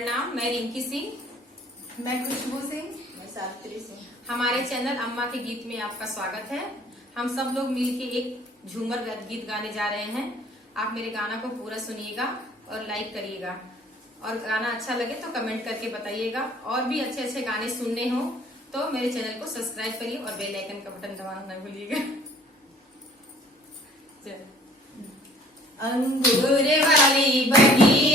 प्रणाम। मैं रिंकी सिंह। मैं खुशबू सिंह। मैं सावित्री सिंह। हमारे चैनल अम्मा के गीत में आपका स्वागत है। हम सब लोग मिलके एक झूमर गीत गाने जा रहे हैं। आप मेरे गाना को पूरा सुनिएगा और लाइक करिएगा, और गाना अच्छा लगे तो कमेंट करके बताइएगा। और भी अच्छे अच्छे गाने सुनने हो तो मेरे चैनल को सब्सक्राइब करिए और बेल आइकन का बटन दबाना न भूलिएगा। अंगूर वाली बगी